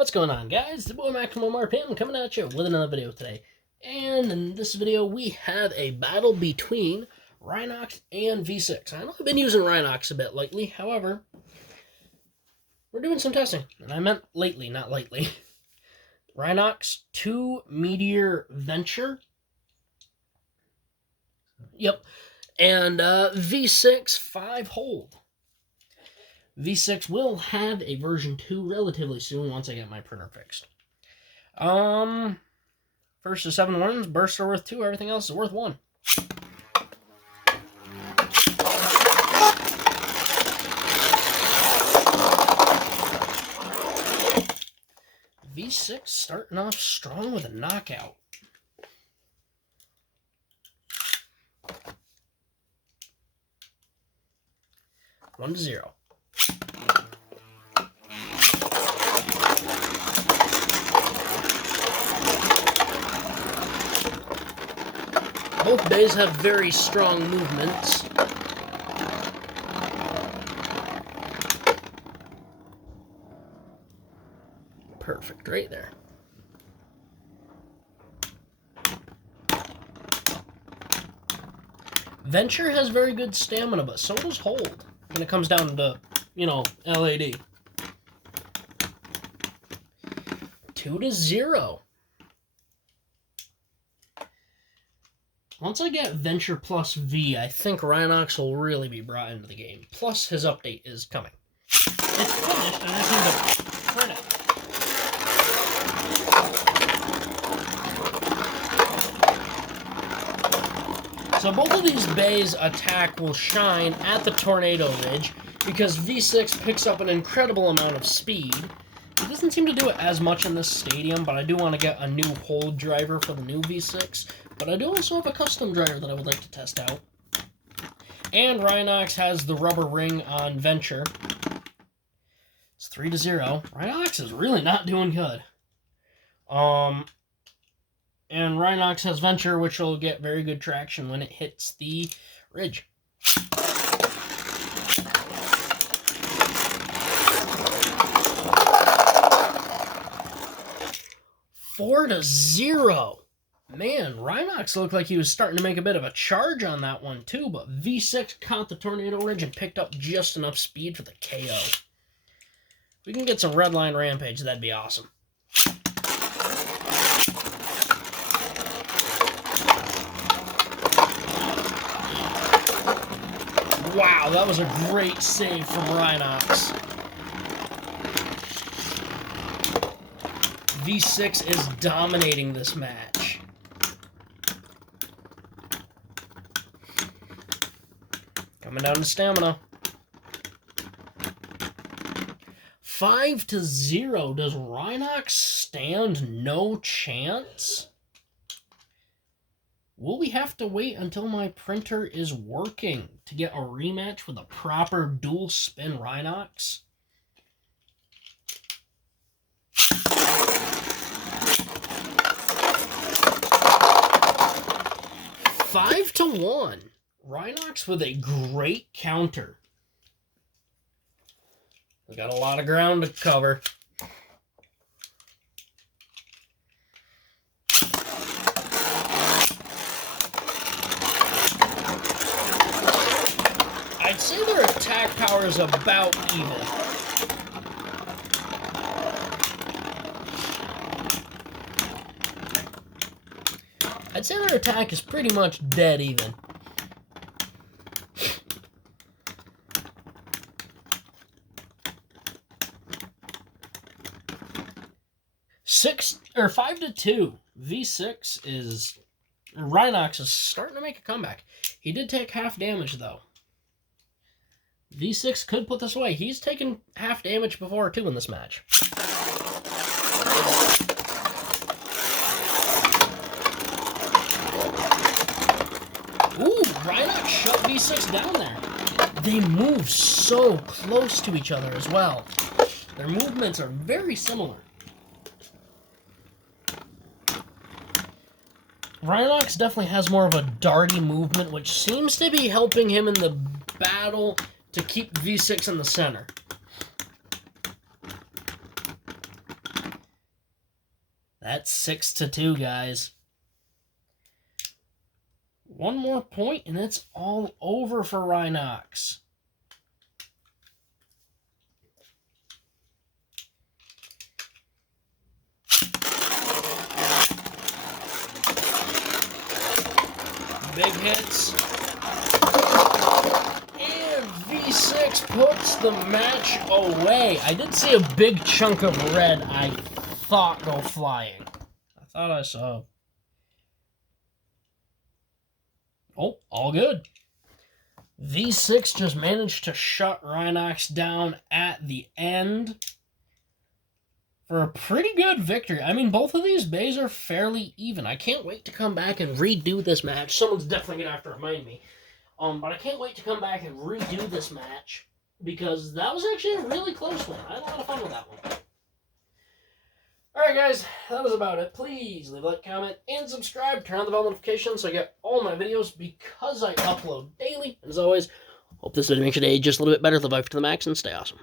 What's going on, guys? The boy Maximum RPM coming at you with another video today. And in this video, we have a battle between Rynox and V6. I know I've been using Rynox a bit lately, however, we're doing some testing. And I meant lately, not lightly. Rynox 2 Meteor Venture. Yep. And V6 5 Hold. V6 will have a version 2 relatively soon once I get my printer fixed. First to 7 wins, bursts are worth 2, everything else is worth 1. V6 starting off strong with a knockout. One to 0. Both bays have very strong movements. Perfect, right there. Venture has very good stamina, but so does Hold when it comes down to, LAD. 2 to 0. Once I get Venture plus V, I think Rynox will really be brought into the game. Plus, his update is coming. It's finished, and I just need to print it. So both of these bays' attack will shine at the Tornado Ridge because V6 picks up an incredible amount of speed. It doesn't seem to do it as much in this stadium, but I do want to get a new Hold driver for the new V6. But I do also have a custom driver that I would like to test out. And Rynox has the rubber ring on Venture. It's 3 to 0. Rynox is really not doing good. And Rynox has Venture, which will get very good traction when it hits the ridge. 4 to 0. Man, Rynox looked like he was starting to make a bit of a charge on that one too, but V6 caught the Tornado Ridge and picked up just enough speed for the KO. If we can get some red line rampage, that'd be awesome. Wow, that was a great save from Rynox. V6 is dominating this match. Coming down to stamina. 5 to 0. Does Rynox stand no chance? Will we have to wait until my printer is working to get a rematch with a proper dual spin Rynox? 5 to 1. Rynox with a great counter. We got a lot of ground to cover. I'd say their attack power is about even. I'd say their attack is pretty much dead even. 5 to 2. V6 is... Rynox is starting to make a comeback. He did take half damage, though. V6 could put this away. He's taken half damage before, too, in this match. Ooh, Rynox shut V6 down there. They move so close to each other as well. Their movements are very similar. Rynox definitely has more of a darty movement, which seems to be helping him in the battle to keep V6 in the center. That's 6-2, guys. One more point, and it's all over for Rynox. Big hits. And V6 puts the match away. I did see a big chunk of red, I thought, go flying. I thought I saw. Oh, all good. V6 just managed to shut Rynox down at the end for a pretty good victory. I mean, both of these bays are fairly even. I can't wait to come back and redo this match. Someone's definitely going to have to remind me. But I can't wait to come back and redo this match because that was actually a really close one. I had a lot of fun with that one. Alright guys, that was about it. Please leave a like, comment, and subscribe. Turn on the bell notifications so I get all my videos because I upload daily. And as always, hope this video makes your day just a little bit better. Live life to the max and stay awesome.